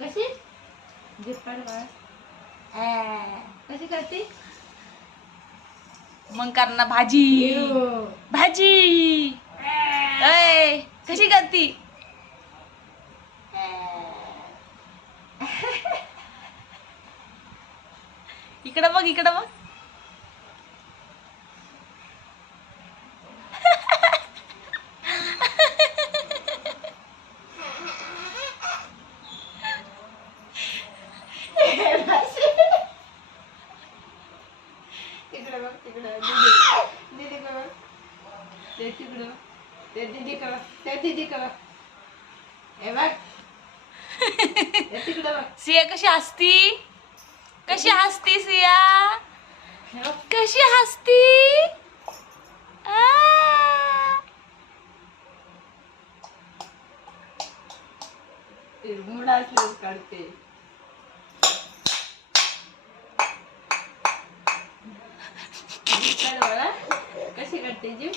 कशी? कशी करते? मग कर ना भाजी भाजी. अय कशी करती? इकडं बघ इकडं बघ. तिकडे बघ तिकडे. दीदी. दीदी का बघ. ते तिकडं. ते दीदी का बघ ते दीदी का बघ हे बघ. ते तिकडे बघ. सिया कशी हसती? कशी हसती सिया? कशी हसती? असल्यावर काढते कशी करते जीव